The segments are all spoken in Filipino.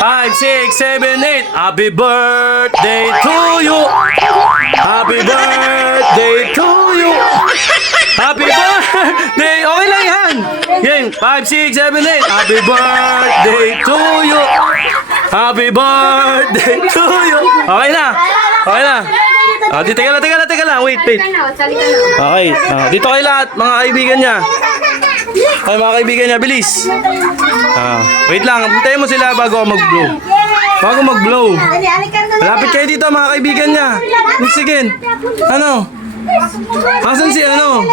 5, 6, 7, 8. Happy birthday to you. Happy birthday to you. Happy birthday. Okay lang yan. Yan. 5, 6, 7, 8. Happy birthday to you. Happy birthday to you. Okay na. Okay na. Teka lang. Wait. Okay. Dito kayo lahat, mga kaibigan niya. Okay, mga kaibigan niya, bilis. Wait lang, hintayin mo sila bago ako mag-blow. Malapit kayo dito, mga kaibigan niya. Sige. Ano? Asan si ano?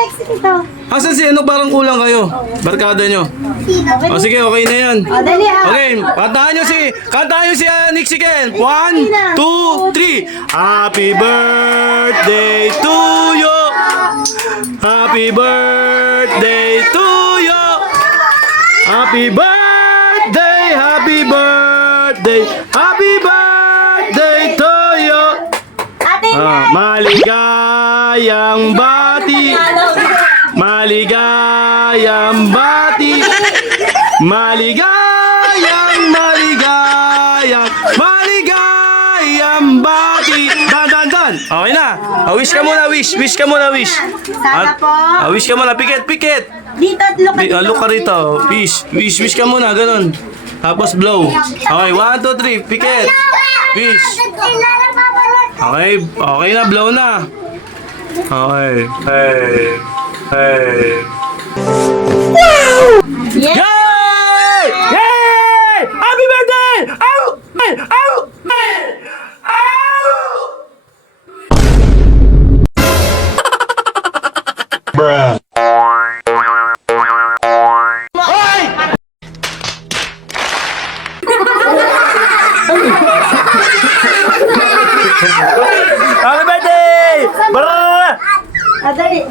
Parang kulang kayo. Barkada nyo. O sige, okay na yan. Okay, kantahan nyo si Nixiken. 1, 2, 3. Happy birthday to you. Happy birthday to you. Happy birthday, happy birthday, happy birthday to you. Maligayang bati. Maligayang bati. Maligayang bati. Dan. Okay na. Wish ka muna. Sana po. Wish ka muna. Pikit. Dito, Look ka rito. Wish ka muna. Ganun. Tapos blow. Okay, 1, 2, 3. Pikit. Wish. Okay na. Blow na. Okay. Hey. Yes. Yay! Happy birthday! Ow! Bruh. Happy birthday! Brrrr! Dali.